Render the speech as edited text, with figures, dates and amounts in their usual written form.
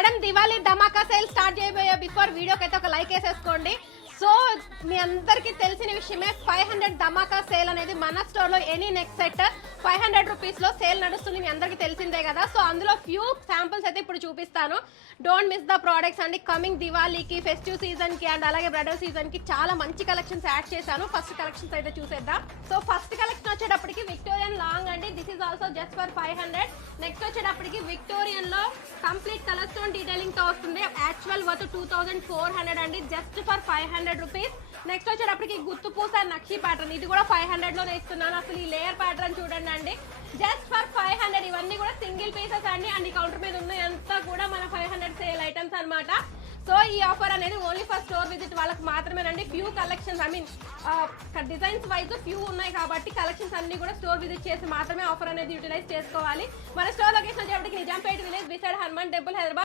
Madam Diwali ధమాకా sale start చేయబోయే before వీడియోకి అయితే ఒక లైక్ వేసేసుకోండి. సో మీ అందరికీ తెలిసిన విషయమే 500 ధమాకా సేల్ అనేది మన స్టోర్ లో ఎనీ నెక్స్ట్ సెట్ 500 రూపీస్ లో సేల్ నడుస్తుంది. మీ అందరికీ తెలిసిందే కదా. సో అందులో ఫ్యూ శాంపుల్స్ అయితే ఇప్పుడు చూపిస్తాను. డోంట్ మిస్ ద ప్రోడక్ట్స్ అండి. కమింగ్ దివాళీకి, ఫెస్టివ్ సీజన్ కి అండ్ అలాగే బ్రైడల్ సీజన్ కి చాలా మంచి కలెక్షన్స్ యాడ్ చేశాను. ఫస్ట్ కలెక్షన్స్ అయితే చూసేద్దాం. సో ఫస్ట్ కలెక్షన్ వచ్చేటప్పటికి విక్టోరియన్ లాంగ్ అండి. This is also just for 500. Next వచ్చేటప్పటికి విక్టోరియన్ లో కంప్లీట్ కలర్ స్టోన్ డీటెయిలింగ్ తో వస్తుంది. యాక్చువల్ వర్త్ 2400 అండి, జస్ట్ ఫర్ 500 రూపీస్. నెక్స్ట్ వచ్చేటప్పటికి గుత్తు పూస నక్షి ప్యాటర్న్, ఇది కూడా 500 లోనే ఇస్తున్నాను. అసలు ఈ లేయర్ ప్యాటర్న్ చూడండి అండి, జస్ట్ ఫర్ 500. ఇవన్నీ కూడా సింగిల్ పీసెస్ అండి. అండ్ ఈ కౌంటర్ మీద ఉన్న అంతా కూడా మన 500 సేల్ ఐటమ్స్ అన్నమాట. సో ఈ ఆఫర్ అనేది ఓన్లీ ఫర్ స్టోర్ విజిట్ వాళ్ళకి మాత్రమేనండి. Few collections, I mean designs wise few ఉన్నాయి కాబట్టి కలెక్షన్స్ అన్ని కూడా స్టోర్ విజిట్ చేసి మాత్రమే ఆఫర్ అనేది యూటిలైజ్ చేసుకోవాలి. మన స్టోర్ లొకేషన్ వచ్చేటప్పటికి Nizampet village beside Hanuman temple, Hyderabad.